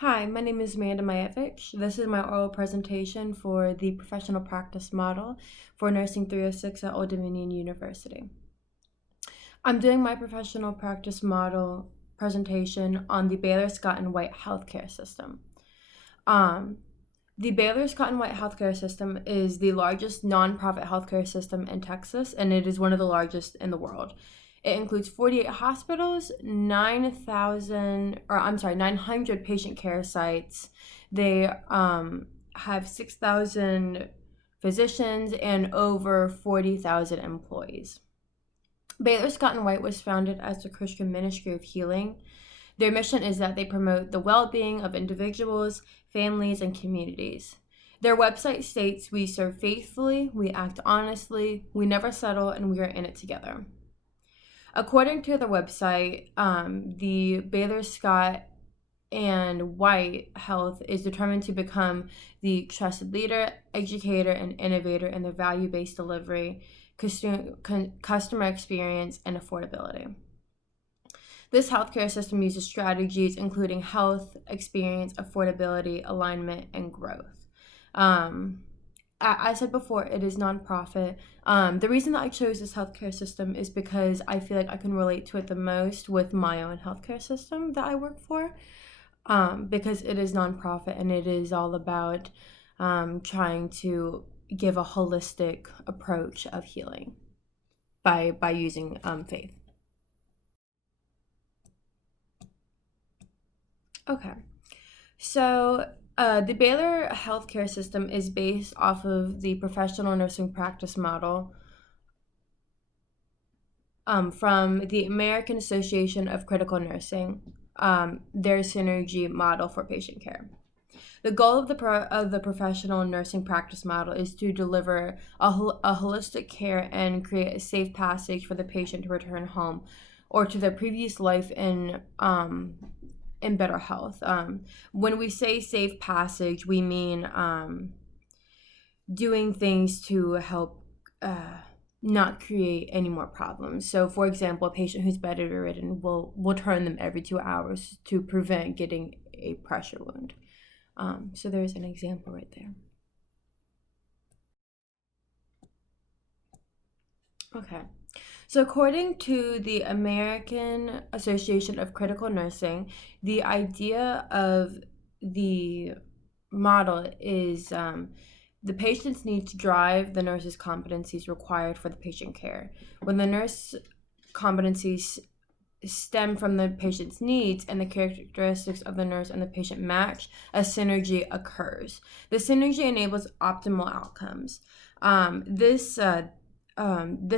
Hi, my name is Majewicz. This is my oral presentation for the professional practice model for Nursing 306 at Old Dominion University. I'm doing my professional practice model presentation on the Baylor Scott and White healthcare system. The Baylor Scott and White healthcare system is the largest nonprofit healthcare system in Texas, and it is one of the largest in the world. It includes 48 hospitals, 900 patient care sites. They have 6,000 physicians and over 40,000 employees. Baylor Scott and White was founded as the Christian Ministry of Healing. Their mission is that they promote the well-being of individuals, families, and communities. Their website states, "We serve faithfully, we act honestly, we never settle, and we are in it together." According to the website, the Baylor Scott and White Health is determined to become the trusted leader, educator, and innovator in the value-based delivery, customer experience, and affordability. This healthcare system uses strategies including health, experience, affordability, alignment, and growth. I said before, it is nonprofit. The reason that I chose this healthcare system is because I feel like I can relate to it the most with my own healthcare system that I work for, because it is nonprofit and it is all about trying to give a holistic approach of healing by using faith. Okay, so the Baylor healthcare system is based off of the professional nursing practice model from the American Association of Critical Nursing, their synergy model for patient care. The goal of the professional nursing practice model is to deliver a holistic care and create a safe passage for the patient to return home or to their previous life in better health. When we say safe passage, we mean doing things to help not create any more problems. So, for example, a patient who's bedridden will turn them every 2 hours to prevent getting a pressure wound. So there's an example right there. Okay. So according to the American Association of Critical Nursing, the idea of the model is the patient's needs drive the nurse's competencies required for the patient care. When the nurse competencies stem from the patient's needs and the characteristics of the nurse and the patient match, a synergy occurs. The synergy enables optimal outcomes. This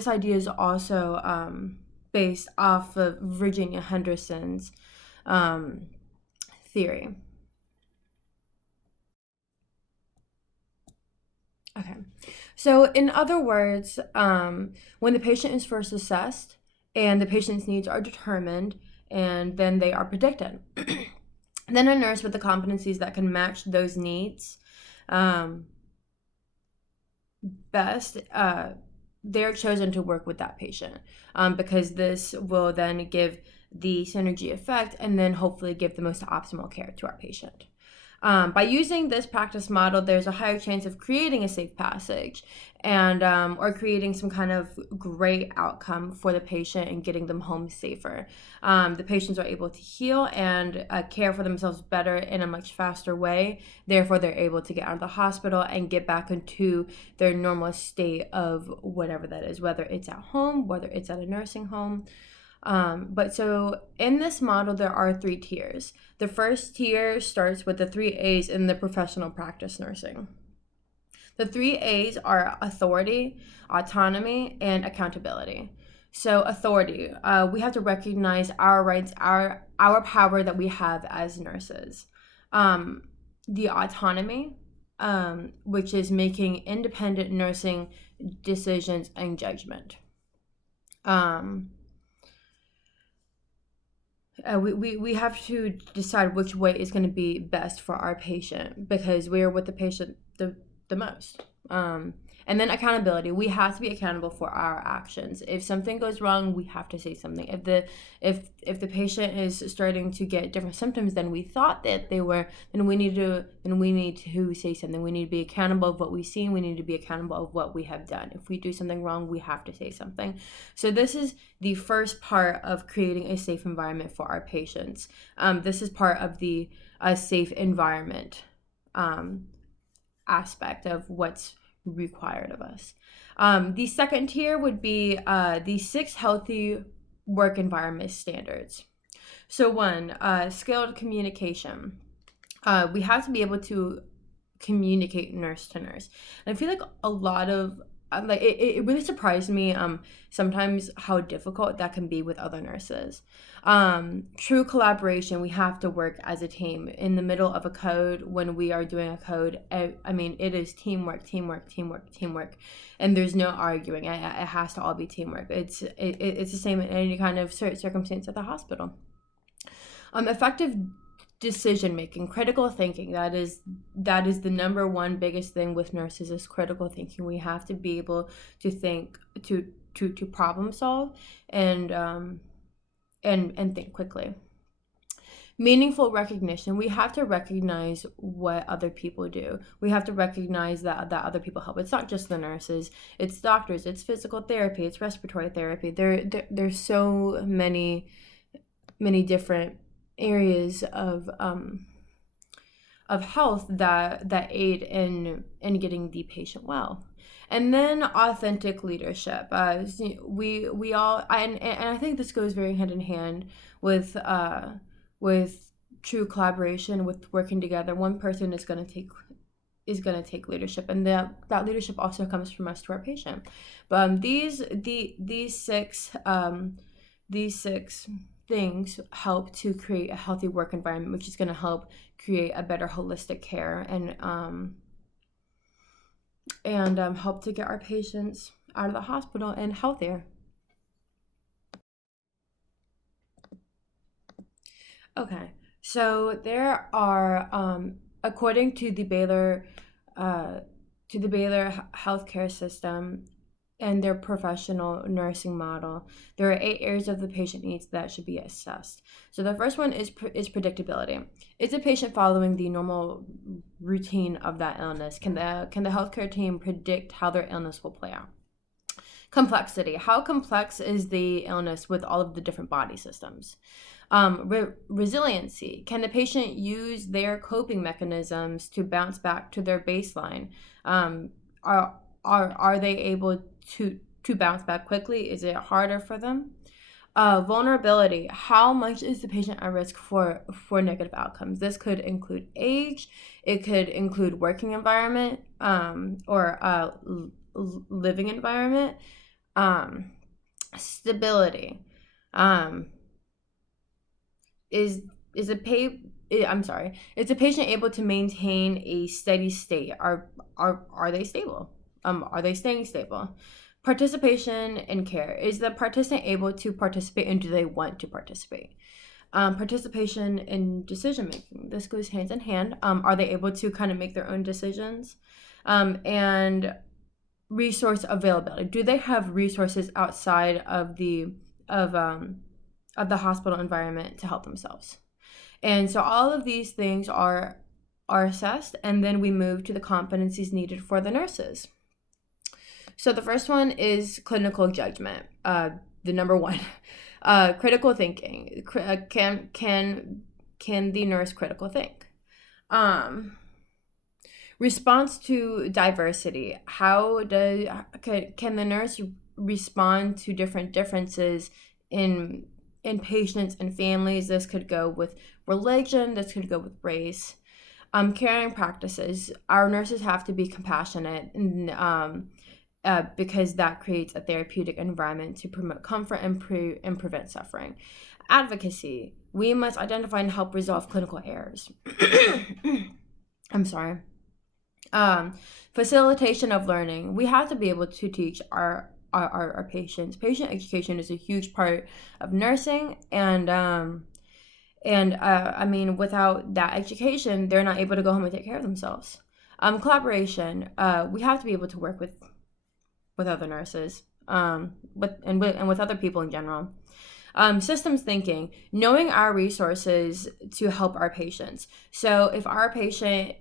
idea is also based off of Virginia Henderson's theory. Okay, so in other words, when the patient is first assessed and the patient's needs are determined and then they are predicted, then a nurse with the competencies that can match those needs best, they're chosen to work with that patient because this will then give the synergy effect and then hopefully give the most optimal care to our patient. By using this practice model, there's a higher chance of creating a safe passage and or creating some kind of great outcome for the patient and getting them home safer. The patients are able to heal and care for themselves better in a much faster way. Therefore, they're able to get out of the hospital and get back into their normal state of whatever that is, whether it's at home, whether it's at a nursing home. But so in this model, there are 3 tiers. The first tier starts with the 3 A's in the professional practice nursing. The 3 A's are authority, autonomy, and accountability. So authority, we have to recognize our rights, our power that we have as nurses. The autonomy, which is making independent nursing decisions and judgment. We have to decide which way is going to be best for our patient because we are with the patient the most. And then accountability. We have to be accountable for our actions. If something goes wrong, we have to say something. If the patient is starting to get different symptoms than we thought that they were, then we need to say something. We need to be accountable of what we've seen. We need to be accountable of what we have done. If we do something wrong, we have to say something. So this is the first part of creating a safe environment for our patients. This is part of the safe environment aspect of what's required of us. The second tier would be the 6 healthy work environment standards. So one, skilled communication. We have to be able to communicate nurse to nurse. And I feel like a lot of it really surprised me sometimes how difficult that can be with other nurses. True collaboration. We have to work as a team. In the middle of a code, when we are doing a code, I mean, it is teamwork, and there's no arguing. It has to all be teamwork. It's the same in any kind of circumstance at the hospital. Effective decision making, critical thinking. That is the number one biggest thing with nurses is critical thinking. We have to be able to think, to problem solve, and think quickly. Meaningful recognition. We have to recognize what other people do. We have to recognize that other people help. It's not just the nurses. It's doctors. It's physical therapy. It's respiratory therapy. There's so many different areas of health that aid in getting the patient well. And then authentic leadership. We all, and I think this goes very hand in hand with true collaboration, with working together. One person is going to take leadership, and that leadership also comes from us to our patient. But these six things help to create a healthy work environment, which is going to help create a better holistic care and help to get our patients out of the hospital and healthier. Okay, so there are, according to the Baylor healthcare system and their professional nursing model, there are 8 areas of the patient needs that should be assessed. So the first one is predictability. Is the patient following the normal routine of that illness? Can the healthcare team predict how their illness will play out? Complexity. How complex is the illness with all of the different body systems? Resiliency. Can the patient use their coping mechanisms to bounce back to their baseline? Are they able to bounce back quickly? Is it harder for them? Vulnerability. How much is the patient at risk for negative outcomes? This could include age. It could include working environment or living environment. Stability. Is the patient able to maintain a steady state? Are they stable? Are they staying stable? Participation in care. Is the participant able to participate, and do they want to participate? Participation in decision making. This goes hand in hand. Are they able to kind of make their own decisions? And resource availability. Do they have resources outside of the hospital environment to help themselves? And so all of these things are assessed, and then we move to the competencies needed for the nurses. So the first one is clinical judgment. The number one, critical thinking. Can the nurse critical think? Response to diversity. Can the nurse respond to different differences in patients and families? This could go with religion. This could go with race. Caring practices. Our nurses have to be compassionate, and because that creates a therapeutic environment to promote comfort and prevent suffering. Advocacy. We must identify and help resolve clinical errors. I'm sorry. Facilitation of learning. We have to be able to teach our patients. Patient education is a huge part of nursing, and I mean, without that education, they're not able to go home and take care of themselves. Collaboration. We have to be able to work with with other nurses, with other people in general. Systems thinking, knowing our resources to help our patients. So if our patient,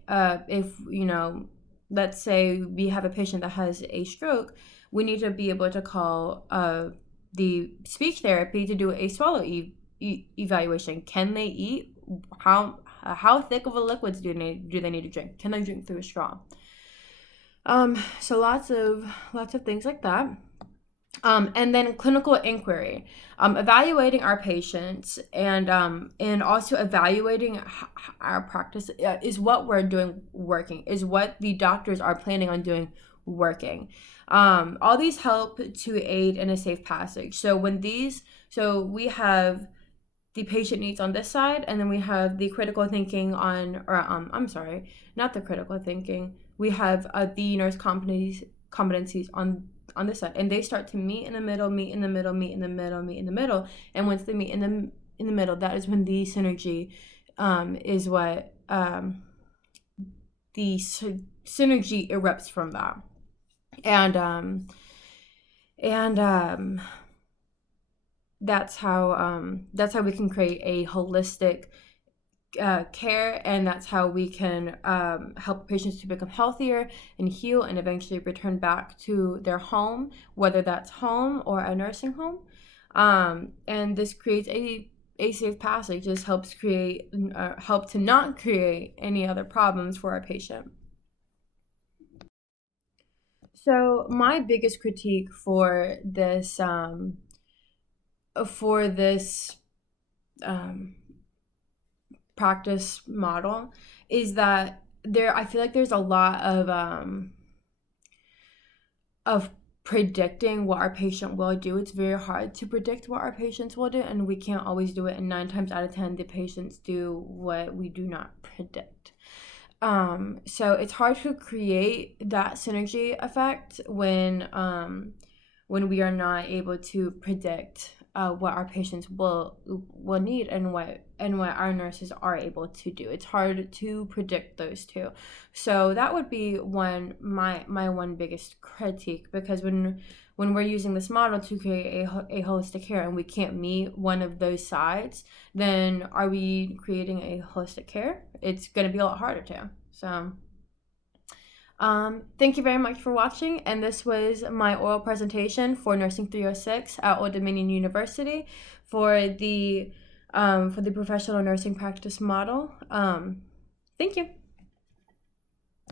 let's say we have a patient that has a stroke, we need to be able to call the speech therapy to do a swallow evaluation. Can they eat? How thick of a liquids do they need to drink? Can they drink through a straw? So lots of things like that. And then clinical inquiry, evaluating our patients and also evaluating our practice. Is what we're doing working? Is what the doctors are planning on doing working? All these help to aid in a safe passage. So we have the patient needs on this side, and then we have the critical thinking I'm sorry, not the critical thinking. We have the nurse competencies on this side, and they start to meet in the middle. And once they meet in the middle, that is when the synergy is what the synergy erupts from that. And that's how we can create a holistic care, and that's how we can help patients to become healthier and heal and eventually return back to their home, whether that's home or a nursing home. And this creates a safe passage. This helps help to not create any other problems for our patient. So my biggest critique for this practice model is that I feel like there's a lot of predicting what our patient will do. It's very hard to predict what our patients will do, and we can't always do it, and 9 times out of 10 the patients do what we do not predict. So it's hard to create that synergy effect when we are not able to predict what our patients will need and what our nurses are able to do. It's hard to predict those two. So that would be my one biggest critique, because when we're using this model to create a holistic care and we can't meet one of those sides, then are we creating a holistic care? It's going to be a lot harder to. So thank you very much for watching, and this was my oral presentation for Nursing 306 at Old Dominion University for the professional nursing practice model. Thank you.